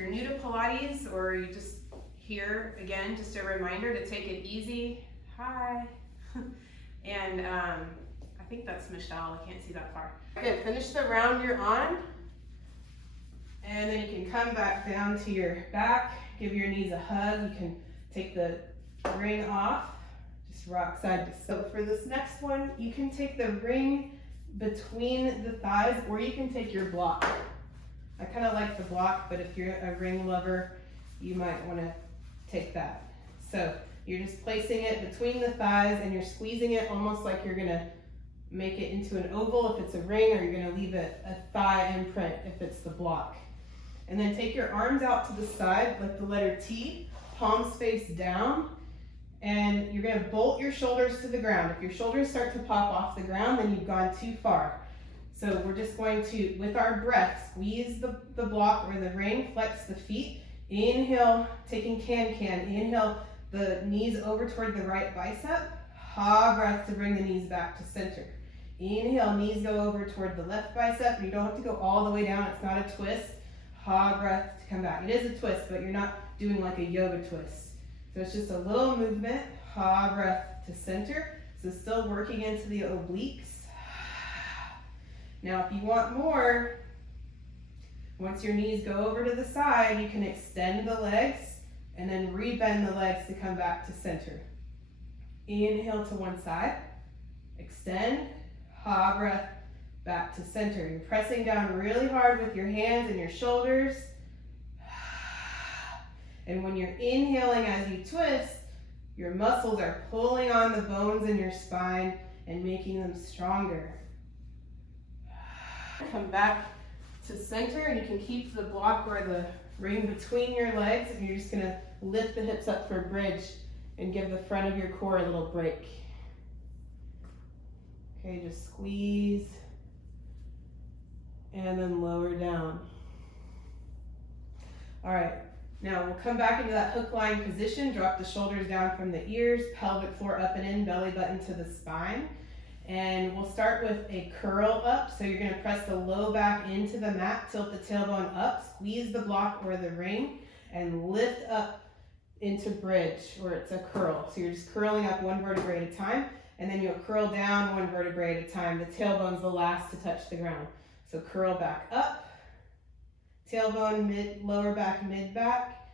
you're new to Pilates or you just here, again, just a reminder to take it easy. Hi. And I think that's Michelle, I can't see that far. Good, finish the round you're on. And then you can come back down to your back, give your knees a hug. You can take the ring off, just rock side to side. So for this next one, you can take the ring between the thighs, or you can take your block. I kind of like the block, but if you're a ring lover, you might want to take that. So you're just placing it between the thighs and you're squeezing it almost like you're gonna make it into an oval if it's a ring, or you're gonna leave it a thigh imprint if it's the block. And then take your arms out to the side like the letter T, palms face down, and you're gonna bolt your shoulders to the ground. If your shoulders start to pop off the ground, then you've gone too far. So we're just going to, with our breath, squeeze the block or the ring, flex the feet. Inhale, taking can-can. Inhale, the knees over toward the right bicep. Ha, breath to bring the knees back to center. Inhale, knees go over toward the left bicep. You don't have to go all the way down, it's not a twist. Ha, breath to come back. It is a twist, but you're not doing like a yoga twist. So it's just a little movement. Ha, breath to center. So still working into the obliques. Now if you want more, once your knees go over to the side, you can extend the legs and then rebend the legs to come back to center. Inhale to one side, extend, ha, breath, back to center. You're pressing down really hard with your hands and your shoulders. And when you're inhaling as you twist, your muscles are pulling on the bones in your spine and making them stronger. Come back to center, and you can keep the block or the ring between your legs, and you're just gonna lift the hips up for a bridge and give the front of your core a little break. Okay, just squeeze and then lower down. All right, now we'll come back into that hook line position, drop the shoulders down from the ears, pelvic floor up and in, belly button to the spine. And we'll start with a curl up. So you're gonna press the low back into the mat, tilt the tailbone up, squeeze the block or the ring, and lift up into bridge, or it's a curl. So you're just curling up one vertebrae at a time, and then you'll curl down one vertebrae at a time. The tailbone's the last to touch the ground. So curl back up, tailbone, mid, lower back, mid back,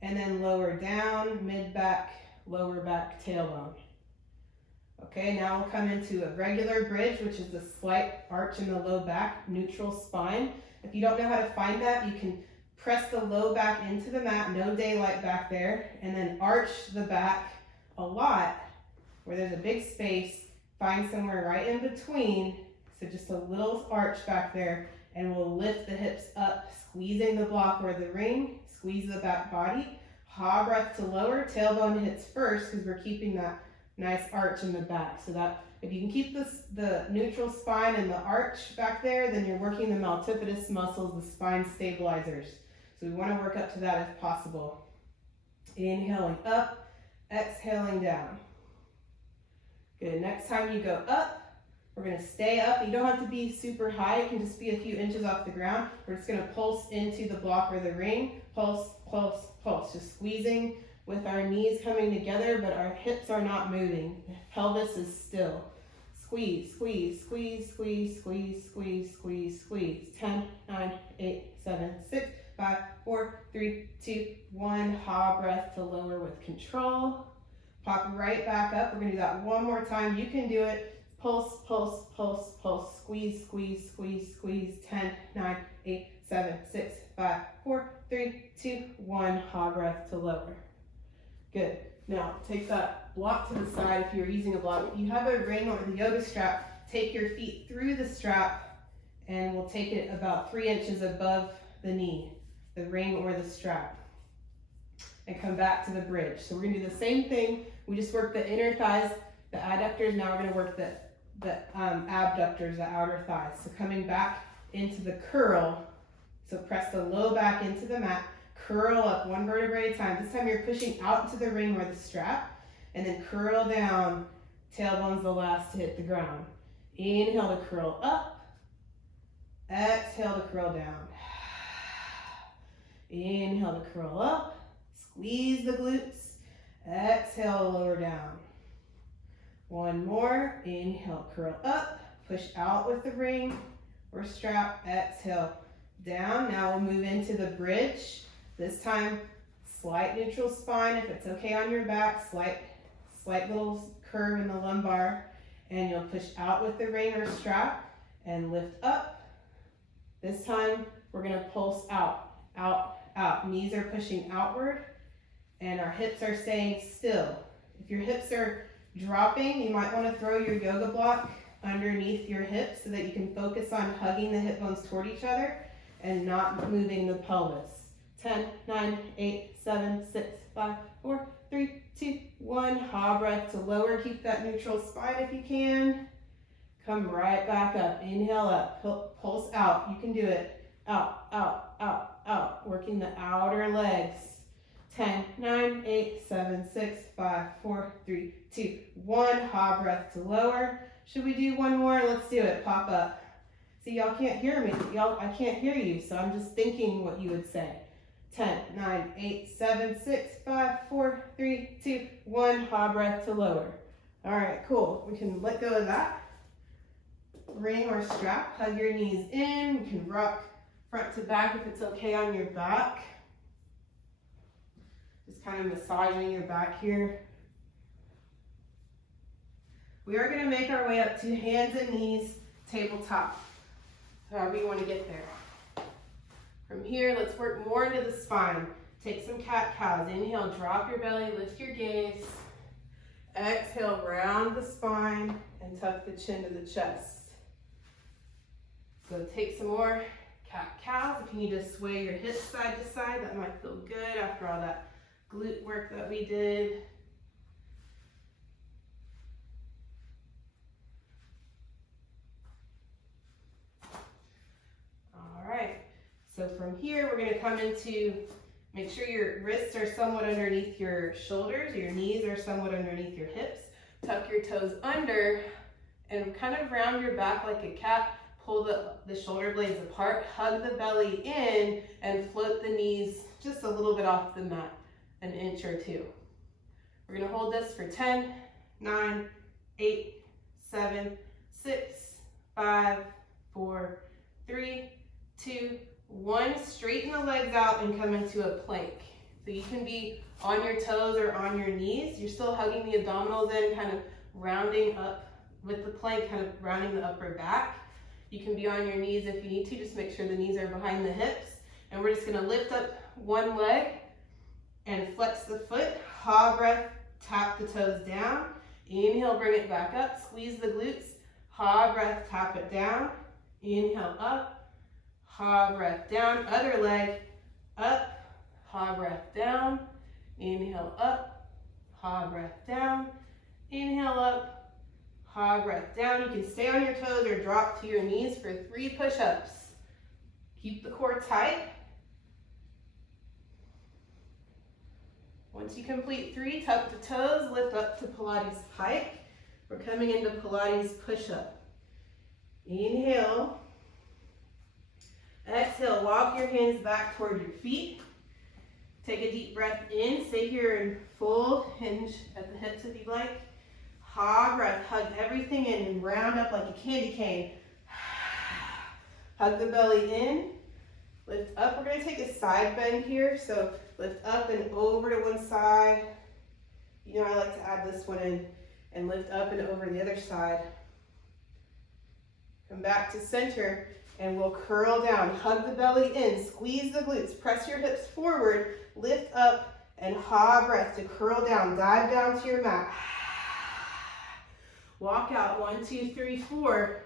and then lower down, mid back, lower back, tailbone. Okay, now we'll come into a regular bridge, which is the slight arch in the low back, neutral spine. If you don't know how to find that, you can press the low back into the mat, no daylight back there, and then arch the back a lot where there's a big space. Find somewhere right in between, so just a little arch back there, and we'll lift the hips up, squeezing the block or the ring, squeeze the back body. Ha, breath to lower, tailbone hits first because we're keeping that nice arch in the back. So that if you can keep the neutral spine and the arch back there, then you're working the multifidus muscles, the spine stabilizers. So we want to work up to that if possible. Inhaling up, exhaling down. Good, next time you go up, we're going to stay up. You don't have to be super high, it can just be a few inches off the ground. We're just going to pulse into the block or the ring, pulse, pulse, pulse, just squeezing with our knees coming together, but our hips are not moving. The pelvis is still. Squeeze, squeeze, squeeze, squeeze, squeeze, squeeze, squeeze, squeeze. 10, 9, 8, 7, 6, 5, 4, 3, 2, 1. Ha, breath to lower with control. Pop right back up. We're gonna do that one more time. You can do it. Pulse, pulse, pulse, pulse. Squeeze, squeeze, squeeze, squeeze. 10, 9, 8, 7, 6, 5, 4, 3, 2, 1. Ha, breath to lower. Good. Now take that block to the side if you're using a block. If you have a ring or the yoga strap, take your feet through the strap and we'll take it about 3 inches above the knee, the ring or the strap, and come back to the bridge. So we're gonna do the same thing. We just work the inner thighs, the adductors. Now we're gonna work the abductors, the outer thighs. So coming back into the curl. So press the low back into the mat. Curl up one vertebrae at a time. This time you're pushing out into the ring or the strap, and then curl down. Tailbone's the last to hit the ground. Inhale to curl up. Exhale to curl down. Inhale to curl up. Squeeze the glutes. Exhale, lower down. One more. Inhale, curl up. Push out with the ring or strap. Exhale, down. Now we'll move into the bridge. This time, slight neutral spine. If it's okay on your back, slight little curve in the lumbar. And you'll push out with the ring or strap and lift up. This time, we're gonna pulse out, out, out. Knees are pushing outward and our hips are staying still. If your hips are dropping, you might wanna throw your yoga block underneath your hips so that you can focus on hugging the hip bones toward each other and not moving the pelvis. 10, 9, 8, 7, 6, 5, 4, 3, 2, 1. Ha, breath to lower. Keep that neutral spine if you can. Come right back up. Inhale up. Pulse out. You can do it. Out, out, out, out. Working the outer legs. 10, 9, 8, 7, 6, 5, 4, 3, 2, 1. Ha, breath to lower. Should we do one more? Let's do it. Pop up. See, y'all can't hear me. I can't hear you, so I'm just thinking what you would say. 10, 9, 8, 7, 6, 5, 4, 3, 2, 1. Ha, breath to lower. All right, cool. We can let go of that. Ring or strap. Hug your knees in. You can rock front to back if it's okay on your back. Just kind of massaging your back here. We are going to make our way up to hands and knees, tabletop. However you want to get there. From here, let's work more into the spine. Take some cat-cows. Inhale, drop your belly, lift your gaze. Exhale, round the spine and tuck the chin to the chest. So take some more cat-cows. If you need to sway your hips side to side, that might feel good after all that glute work that we did. All right. So from here, we're going to come into, make sure your wrists are somewhat underneath your shoulders, your knees are somewhat underneath your hips. Tuck your toes under and kind of round your back like a cat. Pull the shoulder blades apart, hug the belly in, and float the knees just a little bit off the mat, an inch or two. We're going to hold this for 10, 9, 8, 7, 6, 5, 4, 3, 2, 1. Straighten the legs out and come into a plank. So you can be on your toes or on your knees. You're still hugging the abdominals in, kind of rounding up with the plank, kind of rounding the upper back. You can be on your knees if you need to. Just make sure the knees are behind the hips. And we're just going to lift up one leg and flex the foot. Ha, breath, tap the toes down. Inhale, bring it back up. Squeeze the glutes. Ha, breath, tap it down. Inhale, up. Ha, breath, down. Other leg, up. Ha, breath, down. Inhale, up. Ha, breath, down. Inhale, up. Ha, breath down. You can stay on your toes or drop to your knees for 3 push-ups. Keep the core tight. Once you complete 3, tuck the toes, lift up to Pilates pike. We're coming into Pilates push-up. Inhale. Exhale, walk your hands back toward your feet. Take a deep breath in. Stay here in full hinge at the hips if you'd like. Ha, breath, hug everything in and round up like a candy cane. Hug the belly in, lift up. We're going to take a side bend here, so lift up and over to one side. You know, I like to add this one in and lift up and over the other side. Come back to center and we'll curl down. Hug the belly in, squeeze the glutes, press your hips forward, lift up and ha, breath to curl down. Dive down to your mat. Walk out, 1, 2, 3, 4.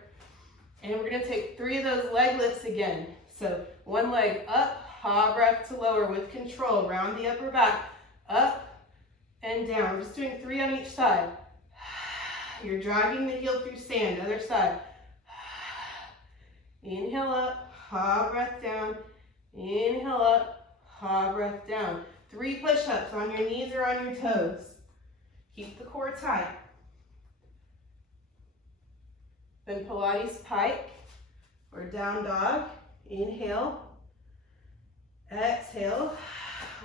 And we're gonna take 3 of those leg lifts again. So one leg up, ha, breath to lower with control. Round the upper back, up and down. Just doing 3 on each side. You're dragging the heel through sand, other side. Inhale up, ha, breath down. Inhale up, ha, breath down. 3 push-ups on your knees or on your toes. Keep the core tight. Then Pilates pike or down dog. Inhale. Exhale,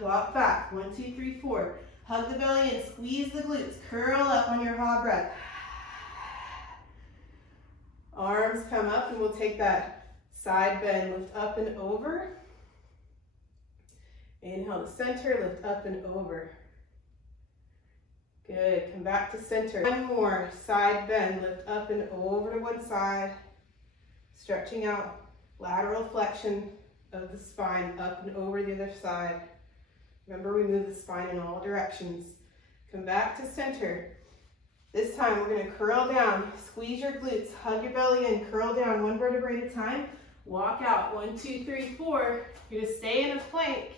walk back. 1, 2, 3, 4. Hug the belly and squeeze the glutes. Curl up on your ha breath. Arms come up and we'll take that side bend. Lift up and over. Inhale to center, lift up and over. Good, come back to center. One more, side bend, lift up and over to one side. Stretching out, lateral flexion of the spine, up and over the other side. Remember, we move the spine in all directions. Come back to center. This time we're gonna curl down, squeeze your glutes, hug your belly in, curl down one vertebrae at a time. Walk out, 1, 2, 3, 4. You're gonna stay in a plank,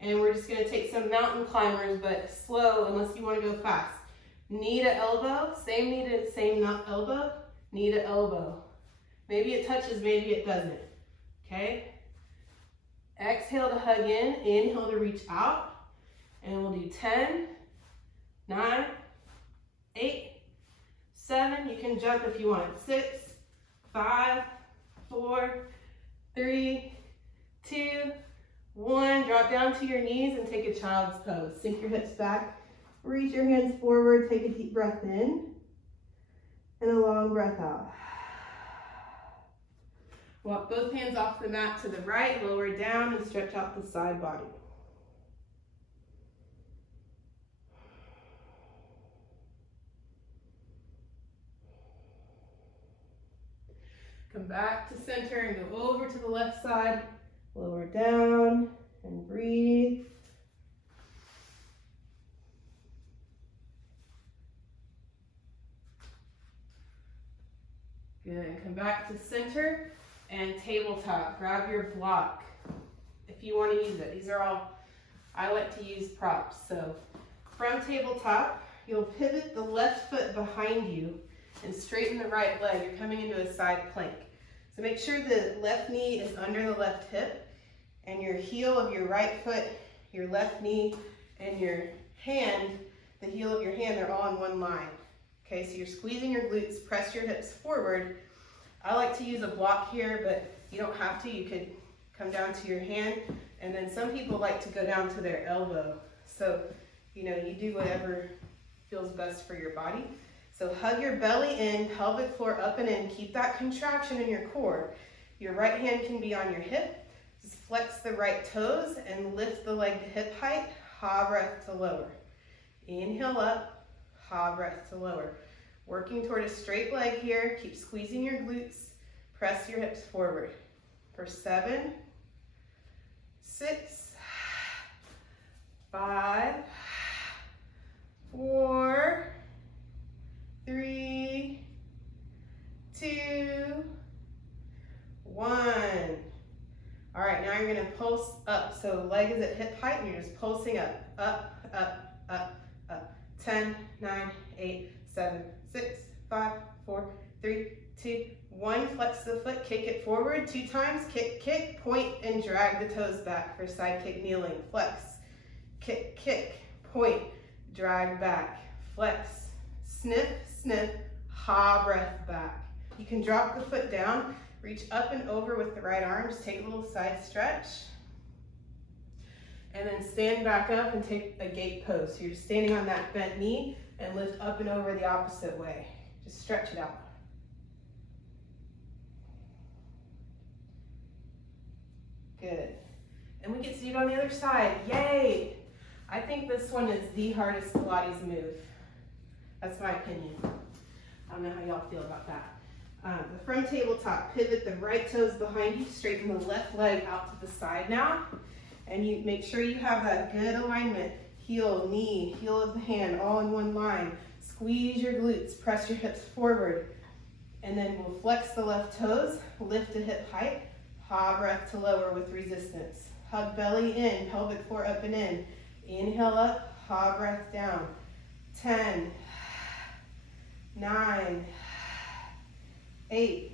and we're just gonna take some mountain climbers, but slow unless you wanna go fast. Knee to elbow, same knee to same elbow, knee to elbow. Maybe it touches, maybe it doesn't, okay? Exhale to hug in, inhale to reach out, and we'll do 10, 9, 8, 7, you can jump if you want, 6, 5, 4, 3, 2, 1, drop down to your knees and take a child's pose. Sink your hips back, reach your hands forward, take a deep breath in, and a long breath out. Walk both hands off the mat to the right, lower down, and stretch out the side body. Come back to center and go over to the left side, lower down, and breathe. Good, come back to center. And tabletop, grab your block if you want to use it. These are all, I like to use props. So from tabletop, you'll pivot the left foot behind you and straighten the right leg. You're coming into a side plank. So make sure the left knee is under the left hip and your heel of your right foot, your left knee, and your hand, the heel of your hand are all in one line. Okay, so you're squeezing your glutes, press your hips forward. I like to use a block here, but you don't have to. You could come down to your hand, and then some people like to go down to their elbow. So, you know, you do whatever feels best for your body. So hug your belly in, pelvic floor up and in. Keep that contraction in your core. Your right hand can be on your hip. Just flex the right toes and lift the leg to hip height. Ha breath to lower. Inhale up, ha breath to lower. Working toward a straight leg here. Keep squeezing your glutes. Press your hips forward. For 7, 6, 5, 4, 3, 2, 1. All right, now you're gonna pulse up. So leg is at hip height and you're just pulsing up, up, up, up, up. 10, 9, 8, 7, 6, 5, 4, 3, 2, 1. Flex the foot, kick it forward 2 times. Kick, kick, point, and drag the toes back for side kick kneeling. Flex, kick, kick, point, drag back. Flex, sniff, sniff, ha breath back. You can drop the foot down, reach up and over with the right arm. Just take a little side stretch. And then stand back up and take a gate pose. So you're standing on that bent knee and lift up and over the opposite way. Just stretch it out. Good. And we get to do it on the other side. Yay! I think this one is the hardest Pilates move. That's my opinion. I don't know how y'all feel about that. The front tabletop, pivot the right toes behind you, straighten the left leg out to the side now. And you make sure you have that good alignment. Heel, knee, heel of the hand, all in one line. Squeeze your glutes, press your hips forward. And then we'll flex the left toes, lift to hip height, ha breath to lower with resistance. Hug belly in, pelvic floor up and in. Inhale up, ha breath down. 10, 9, 8,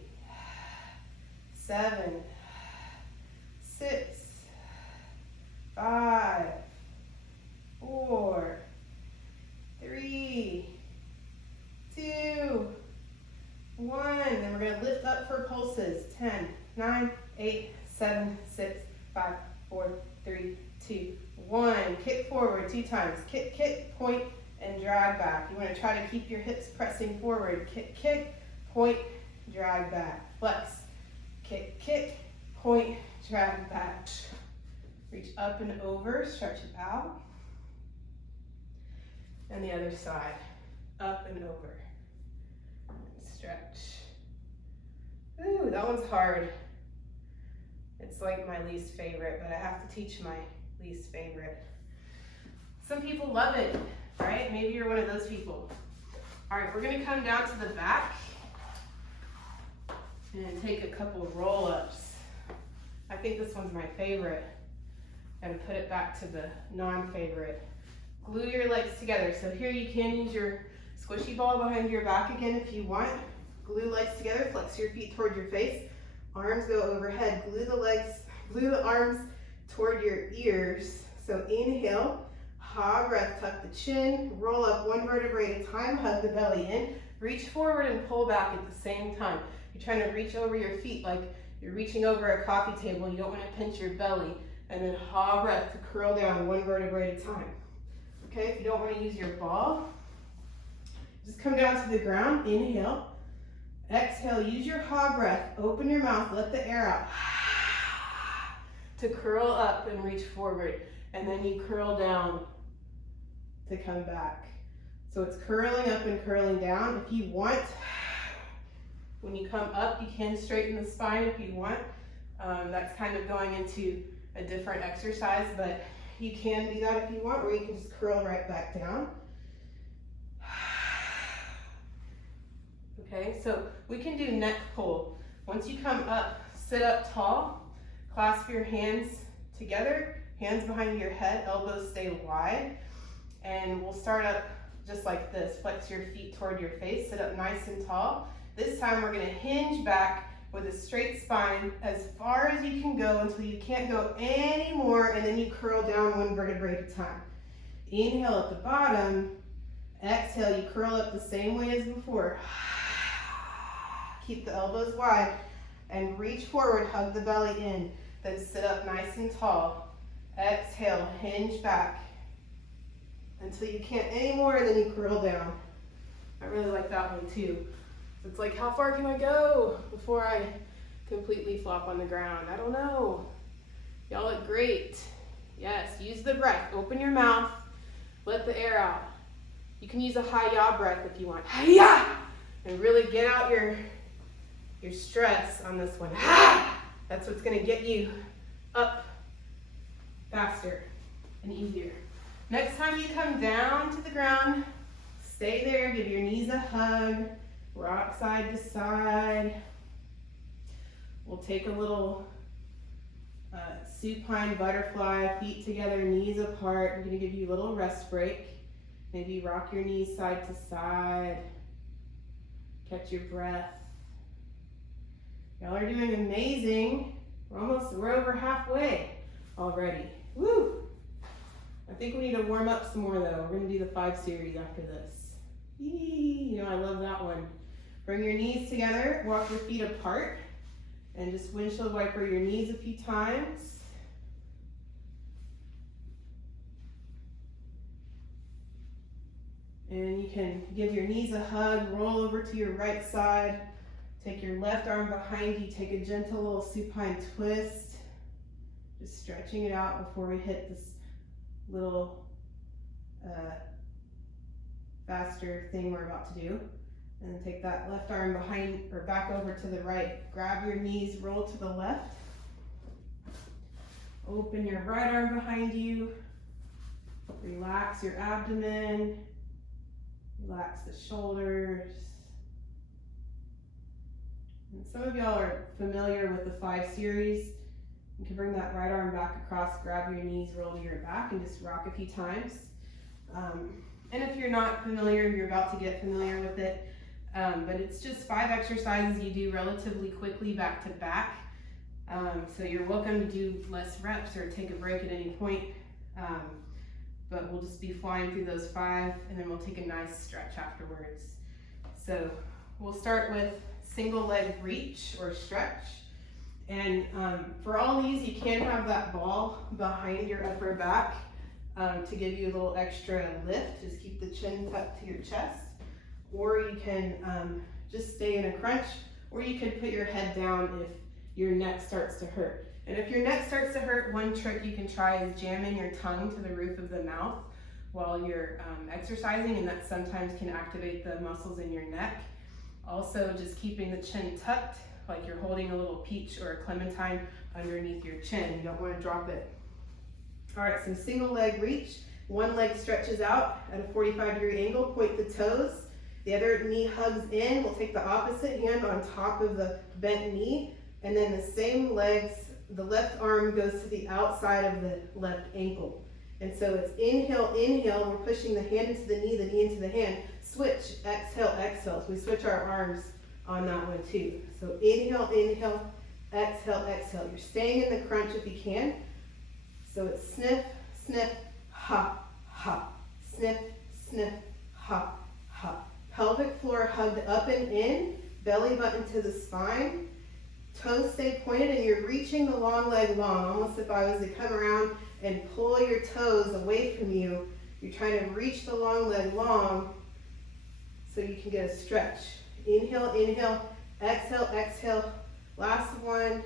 7, 6, 5, 4, 3, 2, 1. Then we're going to lift up for pulses. 10, 9, 8, 7, 6, 5, 4, 3, 2, 1. Kick forward 2 times. Kick, kick, point, and drag back. You want to try to keep your hips pressing forward. Kick, kick, point, drag back. Flex. Kick, kick, point, drag back. Reach up and over, stretch it out. And the other side, up and over. Stretch. Ooh, that one's hard. It's like my least favorite, but I have to teach my least favorite. Some people love it, right? Maybe you're one of those people. All right, we're gonna come down to the back and take a couple of roll-ups. I think this one's my favorite. And put it back to the non-favorite. Glue your legs together. So here you can use your squishy ball behind your back again if you want. Glue legs together, flex your feet toward your face. Arms go overhead. Glue the arms toward your ears. So inhale, ha breath, tuck the chin, roll up 1 vertebrae at a time, hug the belly in. Reach forward and pull back at the same time. You're trying to reach over your feet like you're reaching over a coffee table. You don't want to pinch your belly. And then ha breath to curl down 1 vertebrae at a time. Okay, if you don't want to use your ball, just come down to the ground, inhale. Exhale, use your ha breath, open your mouth, let the air out. To curl up and reach forward. And then you curl down to come back. So it's curling up and curling down. If you want, when you come up, you can straighten the spine if you want. That's kind of going into a different exercise, but you can do that if you want, or you can just curl right back down. Okay, so we can do neck pull. Once you come up, sit up tall, clasp your hands together, hands behind your head, elbows stay wide, and we'll start up just like this. Flex your feet toward your face, sit up nice and tall. This time we're gonna hinge back with a straight spine as far as you can go until you can't go anymore, and then you curl down 1 vertebrae at a time. Inhale at the bottom, exhale, you curl up the same way as before. Keep the elbows wide and reach forward, hug the belly in, then sit up nice and tall. Exhale, hinge back until you can't anymore, and then you curl down. I really like that one too. It's like, how far can I go before I completely flop on the ground? I don't know. Y'all look great. Yes, use the breath. Open your mouth, let the air out. You can use a hi-ya breath if you want. Hi-ya! And really get out your stress on this one. That's what's gonna get you up faster and easier. Next time you come down to the ground, stay there, give your knees a hug. Rock side to side. We'll take a little supine butterfly, feet together, knees apart. I'm going to give you a little rest break. Maybe rock your knees side to side. Catch your breath. Y'all are doing amazing. We're over halfway already. Woo! I think we need to warm up some more though. We're going to do the 5 series after this. Yee, you know, I love that one. Bring your knees together, walk your feet apart, and just windshield wiper your knees a few times. And you can give your knees a hug, roll over to your right side, take your left arm behind you, take a gentle little supine twist, just stretching it out before we hit this little faster thing we're about to do. And then take that left arm behind or back over to the right. Grab your knees, roll to the left. Open your right arm behind you. Relax your abdomen. Relax the shoulders. And some of y'all are familiar with the 5 series. You can bring that right arm back across, grab your knees, roll to your back, and just rock a few times. And if you're not familiar, you're about to get familiar with it. But it's just 5 exercises you do relatively quickly back to back. So you're welcome to do less reps or take a break at any point. But we'll just be flying through those 5, and then we'll take a nice stretch afterwards. So we'll start with single leg reach or stretch. And for all these, you can have that ball behind your upper back to give you a little extra lift. Just keep the chin tucked to your chest. Or you can just stay in a crunch, or you could put your head down if your neck starts to hurt. And if your neck starts to hurt, one trick you can try is jamming your tongue to the roof of the mouth while you're exercising, and that sometimes can activate the muscles in your neck. Also, just keeping the chin tucked, like you're holding a little peach or a clementine underneath your chin. You don't want to drop it. All right, so single leg reach. One leg stretches out at a 45-degree angle, point the toes. The other knee hugs in. We'll take the opposite hand on top of the bent knee, and then the same legs, the left arm goes to the outside of the left ankle. And so it's inhale, inhale, we're pushing the hand into the knee into the hand. Switch, exhale, exhale. So we switch our arms on that one too. So inhale, inhale, exhale, exhale. You're staying in the crunch if you can. So it's sniff, sniff, hop, hop. Sniff, sniff, hop, hop. Pelvic floor hugged up and in, belly button to the spine. Toes stay pointed and you're reaching the long leg long, almost if I was to come around and pull your toes away from you. You're trying to reach the long leg long so you can get a stretch. Inhale, inhale, exhale, exhale. Last one.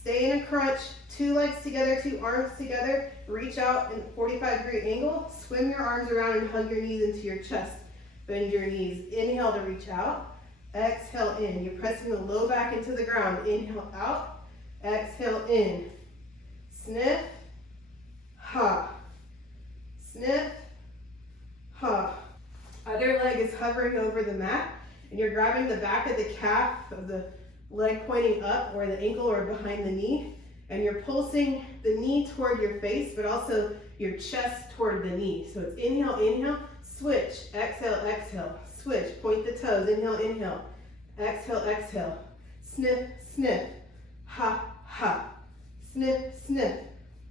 Stay in a crunch, 2 legs together, 2 arms together. Reach out in a 45-degree angle. Swim your arms around and hug your knees into your chest. Bend your knees. Inhale to reach out. Exhale in. You're pressing the low back into the ground. Inhale out. Exhale in. Sniff. Ha. Sniff. Ha. Other leg is hovering over the mat, and you're grabbing the back of the calf of the leg pointing up, or the ankle, or behind the knee, and you're pulsing the knee toward your face, but also your chest toward the knee. So it's inhale, inhale, switch, exhale, exhale, switch, point the toes, inhale, inhale, exhale, exhale, sniff, sniff, ha, ha, sniff, sniff,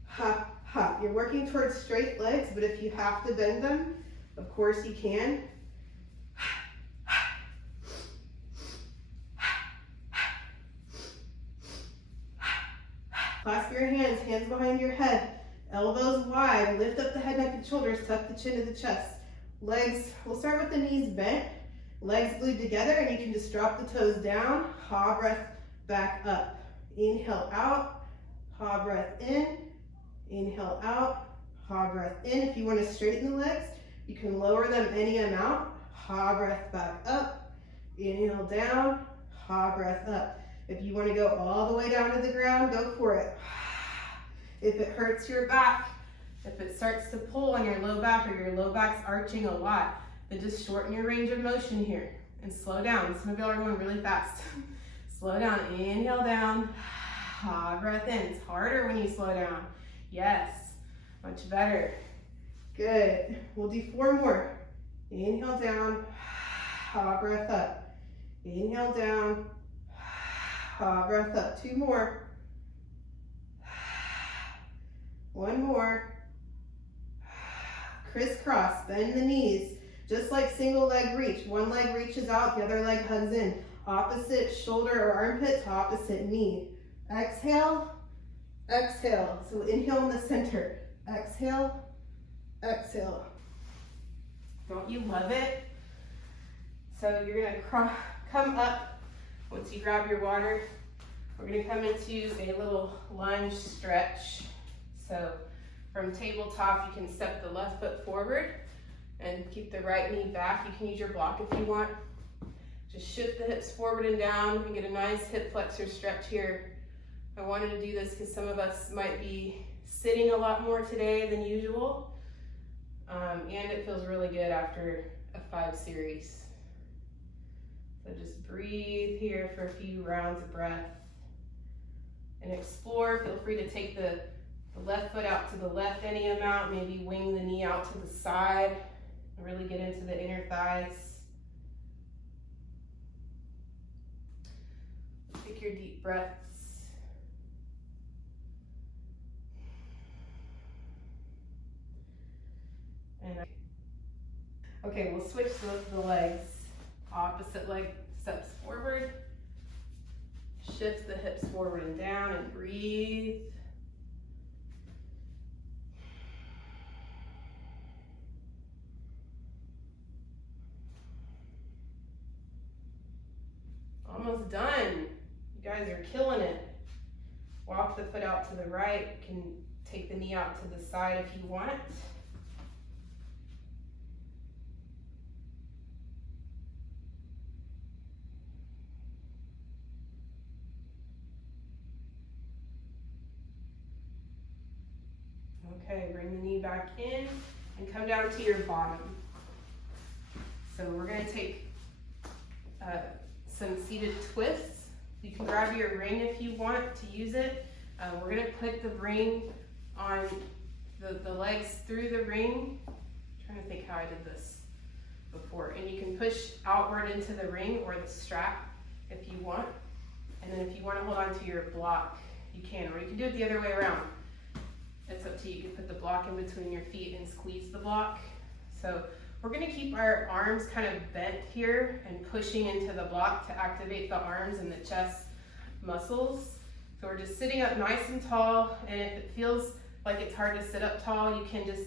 ha, ha. You're working towards straight legs, but if you have to bend them, of course you can. Clasp your hands, hands behind your head, elbows wide, lift up the head, neck, and shoulders, tuck the chin to the chest. Legs, we'll start with the knees bent, legs glued together, and you can just drop the toes down, ha breath back up. Inhale out, ha breath in, inhale out, ha breath in. If you want to straighten the legs, you can lower them any amount, ha breath back up, inhale down, ha breath up. If you want to go all the way down to the ground, go for it. If it hurts your back, if it starts to pull on your low back, or your low back's arching a lot, then just shorten your range of motion here and slow down. Some of y'all are going really fast. Slow down, inhale down, ha, breath in. It's harder when you slow down. Yes, much better. Good. We'll do 4 more. Inhale down, ha, breath up. Inhale down, ha, breath up. 2 more. 1 more. Crisscross, bend the knees. Just like single leg reach. One leg reaches out, the other leg hugs in. Opposite shoulder or armpit to opposite knee. Exhale, exhale. So inhale in the center. Exhale, exhale. Don't you love it? So you're gonna come up. Once you grab your water, we're gonna come into a little lunge stretch. So from tabletop, you can step the left foot forward and keep the right knee back. You can use your block if you want. Just shift the hips forward and down and get a nice hip flexor stretch here. I wanted to do this because some of us might be sitting a lot more today than usual. And it feels really good after a 5 series. So just breathe here for a few rounds of breath. And explore, feel free to take the left foot out to the left any amount, maybe wing the knee out to the side, and really get into the inner thighs. Take your deep breaths. And okay, we'll switch the legs. Opposite leg steps forward. Shift the hips forward and down and breathe. Almost done. You guys are killing it. Walk the foot out to the right. You can take the knee out to the side if you want. Okay, bring the knee back in and come down to your bottom. So we're going to take some seated twists. You can grab your ring if you want to use it. We're going to put the ring on the legs through the ring. I'm trying to think how I did this before. And you can push outward into the ring or the strap if you want. And then if you want to hold on to your block, you can. Or you can do it the other way around. It's up to you. You can put the block in between your feet and squeeze the block. So we're going to keep our arms kind of bent here and pushing into the block to activate the arms and the chest muscles. So we're just sitting up nice and tall, and if it feels like it's hard to sit up tall, you can just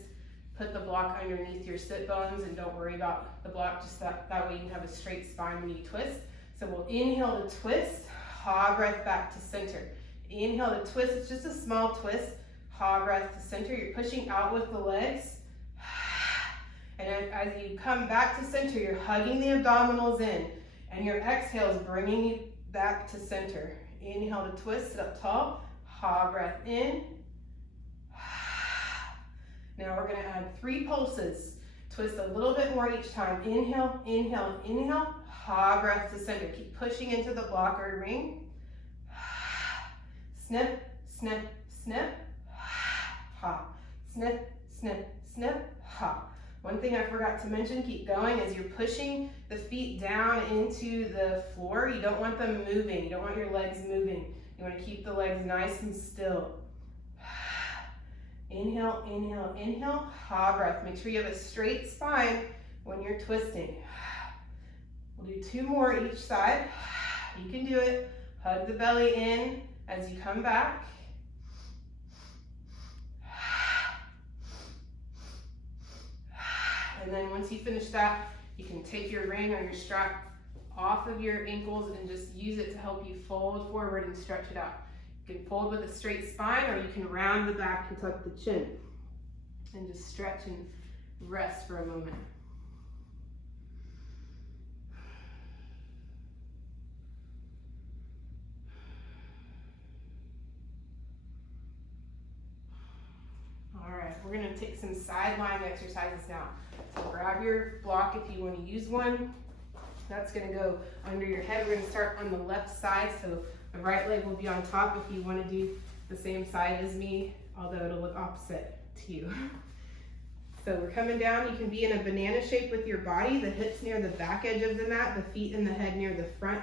put the block underneath your sit bones and don't worry about the block, just that way you can have a straight spine when you twist. So we'll inhale to twist, ha breath back to center. Inhale to twist, it's just a small twist, ha breath to center. You're pushing out with the legs. And as you come back to center, you're hugging the abdominals in, and your exhale is bringing you back to center. Inhale to twist, sit up tall, ha breath in. Now we're going to add 3 pulses. Twist a little bit more each time. Inhale, inhale, inhale, ha breath to center. Keep pushing into the block or ring. Snip, snip, snip, ha. Snip, snip, snip, ha. One thing I forgot to mention, keep going, as you're pushing the feet down into the floor. You don't want them moving. You don't want your legs moving. You want to keep the legs nice and still. Inhale, inhale, inhale, ha breath. Make sure you have a straight spine when you're twisting. We'll do 2 more each side. You can do it. Hug the belly in as you come back. And then once you finish that, you can take your ring or your strap off of your ankles and just use it to help you fold forward and stretch it out. You can fold with a straight spine, or you can round the back and tuck the chin and just stretch and rest for a moment. All right, we're going to take some side lying exercises now. So grab your block if you want to use one. That's going to go under your head. We're going to start on the left side, so the right leg will be on top if you want to do the same side as me, although it'll look opposite to you. So we're coming down. You can be in a banana shape with your body, the hips near the back edge of the mat, the feet and the head near the front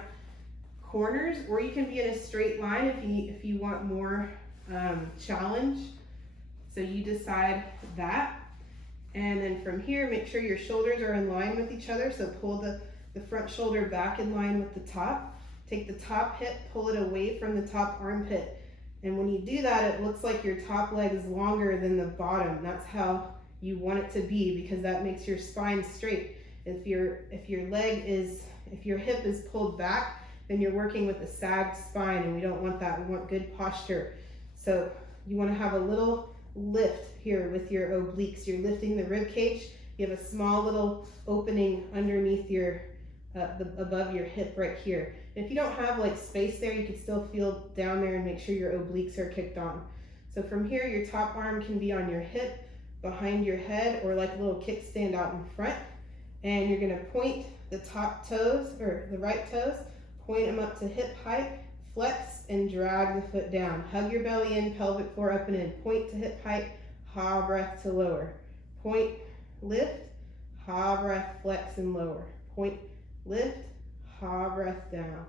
corners, or you can be in a straight line if you want more challenge. So you decide that. And then from here, make sure your shoulders are in line with each other. So pull the front shoulder back in line with the top. Take the top hip, pull it away from the top armpit. And when you do that, it looks like your top leg is longer than the bottom. That's how you want it to be, because that makes your spine straight. If your hip is pulled back, then you're working with a sagged spine, and we don't want that. We want good posture. So you want to have a little lift here with your obliques. You're lifting the rib cage. You have a small little opening underneath your above your hip right here. And if you don't have like space there, you can still feel down there and make sure your obliques are kicked on. So from here, your top arm can be on your hip, behind your head, or like a little kickstand out in front. And you're going to point the top toes, or the right toes, point them up to hip height, flex and drag the foot down. Hug your belly in, pelvic floor up and in. Point to hip height, ha breath to lower. Point, lift, ha breath, flex and lower. Point, lift, ha breath down.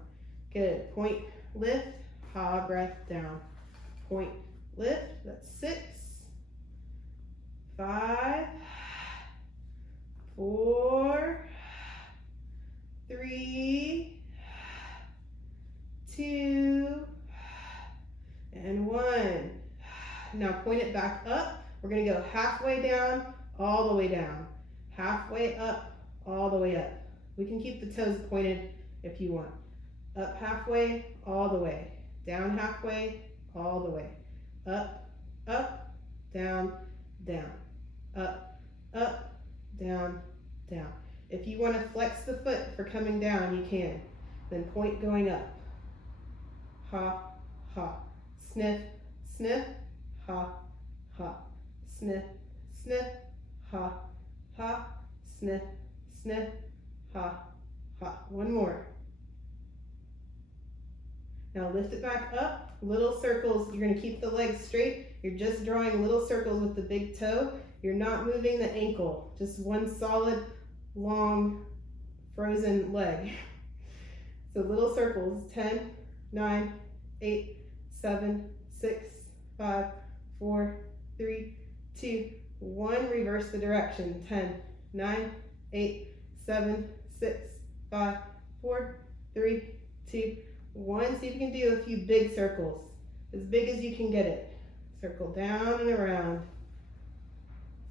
Good. Point, lift, ha breath down. Point, lift. That's 6, 5, 4, 3, 2, back up. We're gonna go halfway down, all the way down. Halfway up, all the way up. We can keep the toes pointed if you want. Up halfway, all the way. Down halfway, all the way. Up, up, down, down. Up, up, down, down. If you want to flex the foot for coming down, you can. Then point going up. Ha, ha. Sniff, sniff, ha, ha. Sniff, sniff, ha, ha. Sniff, sniff, ha, ha. One more. Now lift it back up, little circles. You're gonna keep the legs straight. You're just drawing little circles with the big toe. You're not moving the ankle, just one solid, long, frozen leg. So little circles, 10, 9, 8, 7, 6, 5, 4, 3, 2, 1. Reverse the direction, 10, 9, 8, 7, 6, 5, 4, 3, 2, 1. See if you can do a few big circles, as big as you can get it. Circle down and around.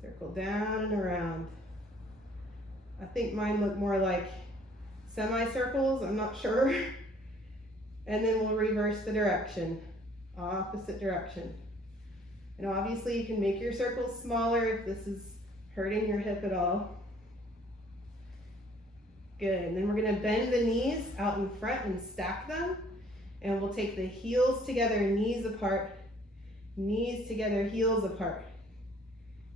Circle down and around. I think mine look more like semicircles, I'm not sure. And then we'll reverse the direction, opposite direction. And obviously you can make your circles smaller if this is hurting your hip at all. Good, and then we're gonna bend the knees out in front and stack them. And we'll take the heels together, knees apart. Knees together, heels apart.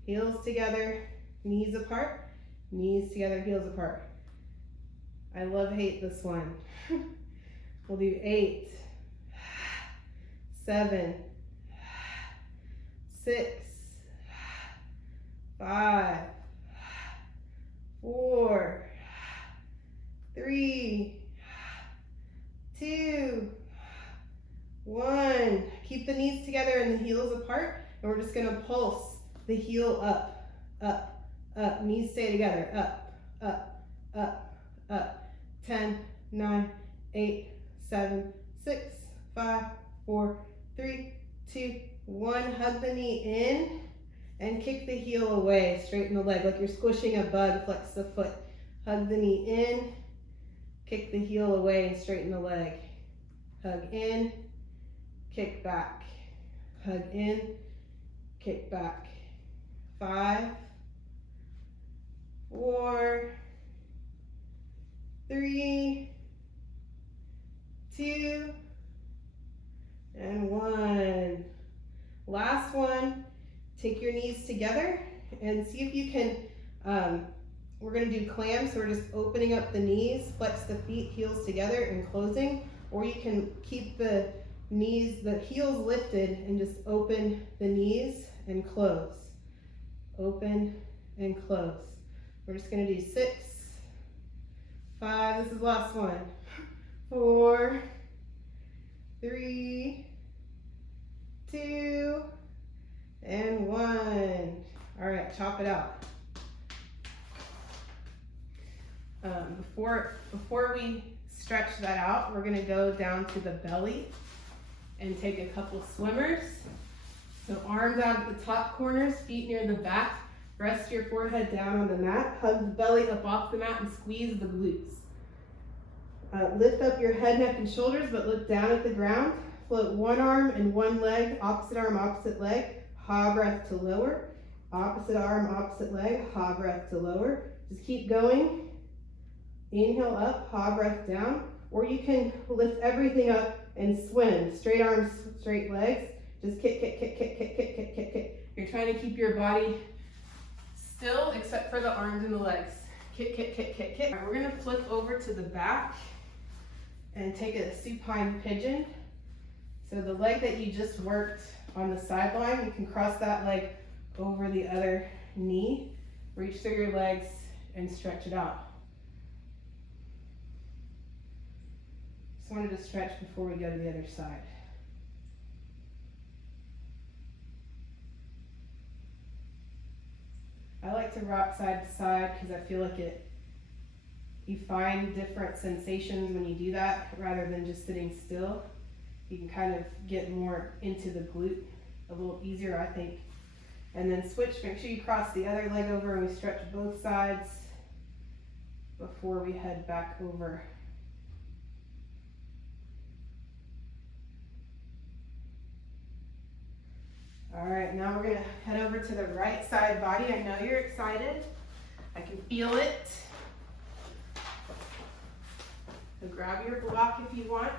Heels together, knees apart. Knees together, heels apart. I hate this one. We'll do 8, 7, 6, 5, 4, 3, 2, 1. Keep the knees together and the heels apart, and we're just gonna pulse the heel up, up, up. Knees stay together, up, up, up, up. 10, 9, 8, 7, 6, 5, 4, 3, 2, 1. Hug the knee in and kick the heel away. Straighten the leg like you're squishing a bug. Flex the foot. Hug the knee in, kick the heel away and straighten the leg. Hug in, kick back. Hug in, kick back. 5, 4, 3, 2, and 1. Last one. Take your knees together and see if you can, we're gonna do clams, so we're just opening up the knees, flex the feet, heels together and closing, or you can keep the knees, the heels lifted and just open the knees and close. Open and close. We're just gonna do 6, 5, this is the last one. 4, 3, 2, and 1. All right, chop it out. Before we stretch that out, we're gonna go down to the belly and take a couple swimmers. So arms out at the top corners, feet near the back. Rest your forehead down on the mat. Hug the belly up off the mat and squeeze the glutes. Lift up your head, neck, and shoulders, but look down at the ground. Float one arm and one leg, opposite arm, opposite leg. Ha breath to lower. Opposite arm, opposite leg. Ha breath to lower. Just keep going. Inhale up, ha breath down. Or you can lift everything up and swim. Straight arms, straight legs. Just kick, kick, kick, kick, kick, kick, kick, kick, kick. You're trying to keep your body still except for the arms and the legs. Kick, kick, kick, kick, kick. Right, we're gonna flip over to the back and take a supine pigeon. So the leg that you just worked on the sideline, you can cross that leg over the other knee, reach through your legs and stretch it out. Just wanted to stretch before we go to the other side. I like to rock side to side because I feel like you find different sensations when you do that rather than just sitting still. You can kind of get more into the glute a little easier, I think, And then switch, make sure you cross the other leg over and we stretch both sides before we head back over. All right, now we're gonna head over to the right side body. I know you're excited. I can feel it. So grab your block if you want.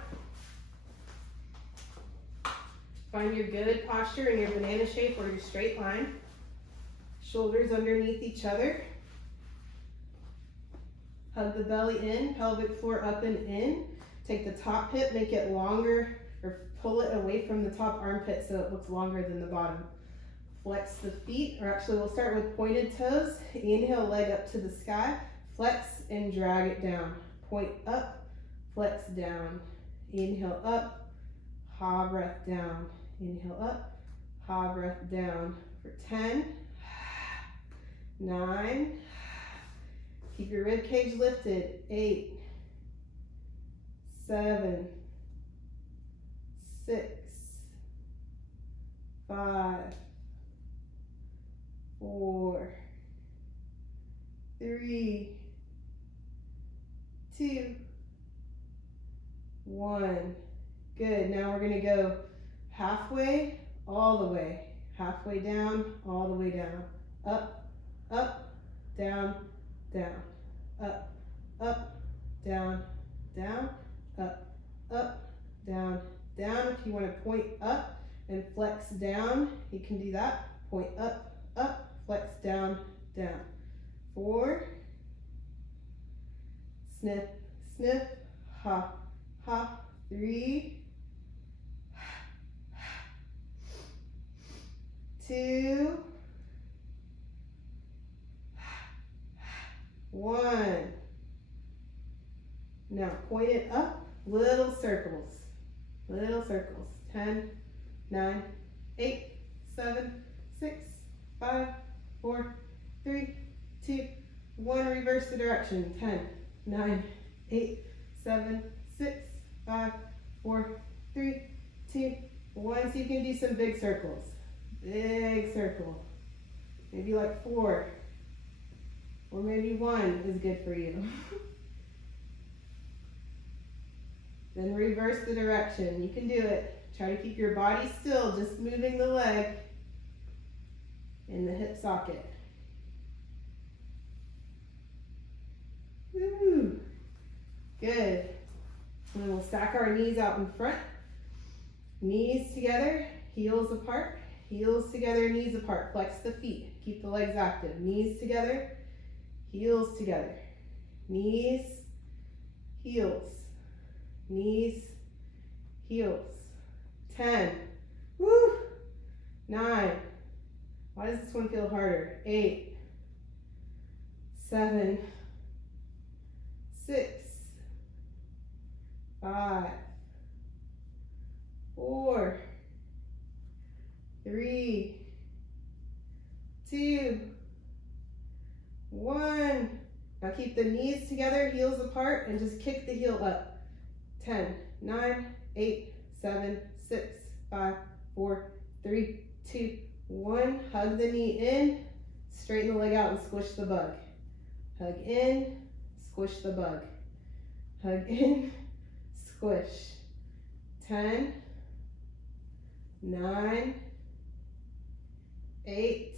Find your good posture in your banana shape or your straight line. Shoulders underneath each other. Hug the belly in, pelvic floor up and in. Take the top hip, make it longer, or pull it away from the top armpit so it looks longer than the bottom. Flex the feet, or actually we'll start with pointed toes. Inhale, leg up to the sky. Flex and drag it down. Point up, flex down. Inhale up, ha, breath down. Inhale up, ha, breath down. For 10, 9, keep your rib cage lifted. 8, 7, 6, 5, 4, 3, 2, 1. Good. Now we're going to go halfway, all the way. Halfway down, all the way down. Up, up, down, down. Up, up, down, down. Up, up, down, down. If you want to point up and flex down, you can do that. Point up, up, flex down, down. 4, sniff, sniff, ha, ha. 3, 2, 1. Now point it up, little circles. Little circles. 10, 9, 8, 7, 6, 5, 4, 3, 2, 1. Reverse the direction. 10, 9, 8, 7, 6, 5, 4, 3, 2, 1. So you can do some big circles. Big circle. Maybe like 4. Or maybe 1 is good for you. Then reverse the direction. You can do it. Try to keep your body still, just moving the leg in the hip socket. Woo. Good. And then we'll stack our knees out in front. Knees together, heels apart. Heels together, knees apart. Flex the feet. Keep the legs active. Knees together, heels together. Knees, heels. Knees, heels. 10. Woo! 9. Why does this one feel harder? 8. 7. 6. 5. 4. 3, 2, 1. Now keep the knees together, heels apart, and just kick the heel up. 10, 9, 8, 7, 6, 5, 4, 3, 2, 1. Hug the knee in, straighten the leg out and squish the bug. Hug in, squish the bug. Hug in, squish. 10, 9, 8,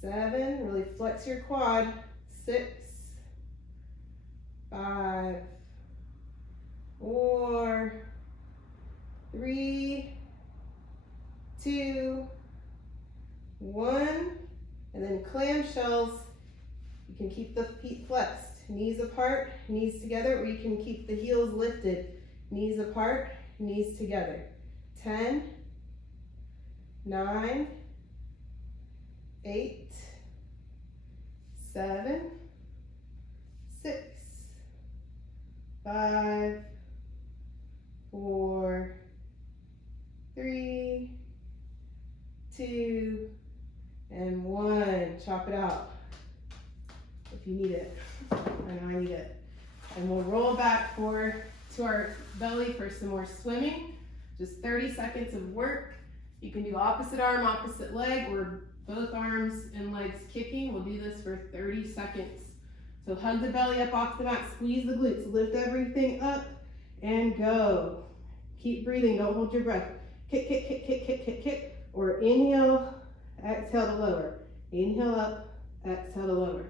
7, really flex your quad. 6, 5, 4, 3, 2, 1, and then clamshells. You can keep the feet flexed, knees apart, knees together, or you can keep the heels lifted, knees apart, knees together. 10, 9, 8, 7, 6, 5, 4, 3, 2, and 1. Chop it out if you need it. I know I need it. And we'll roll back to our belly for some more swimming. Just 30 seconds of work. You can do opposite arm, opposite leg, or both arms and legs kicking. We'll do this for 30 seconds. So hug the belly up off the mat, squeeze the glutes, lift everything up, and go. Keep breathing, don't hold your breath. Kick, kick, kick, kick, kick, kick, kick. Or inhale, exhale to lower. Inhale up, exhale to lower.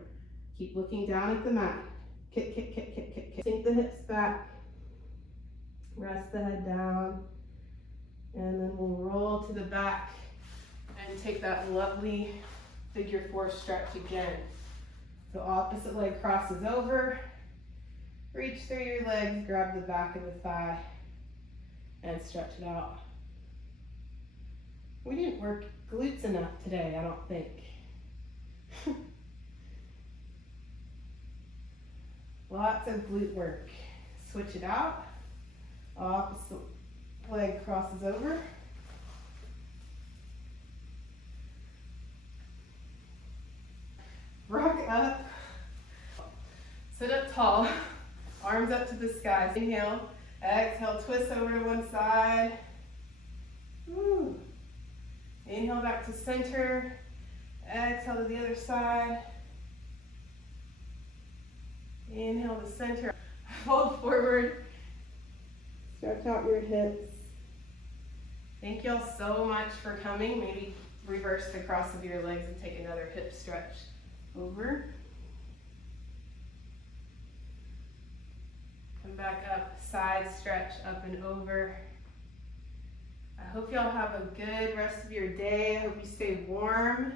Keep looking down at the mat. Kick, kick, kick, kick, kick, kick. Sink the hips back. Rest the head down. And then we'll roll to the back and take that lovely figure 4 stretch again. So opposite leg crosses over. Reach through your legs, grab the back of the thigh, and stretch it out. We didn't work glutes enough today, I don't think. Lots of glute work. Switch it out. Opposite leg crosses over. Rock up. Sit up tall. Arms up to the sky. Inhale. Exhale, twist over to one side. Woo. Inhale back to center. Exhale to the other side. Inhale to center. Fold forward. Stretch out your hips. Thank y'all so much for coming. Maybe reverse the cross of your legs and take another hip stretch. Over. Come back up, side stretch, up and over. I hope y'all have a good rest of your day. I hope you stay warm.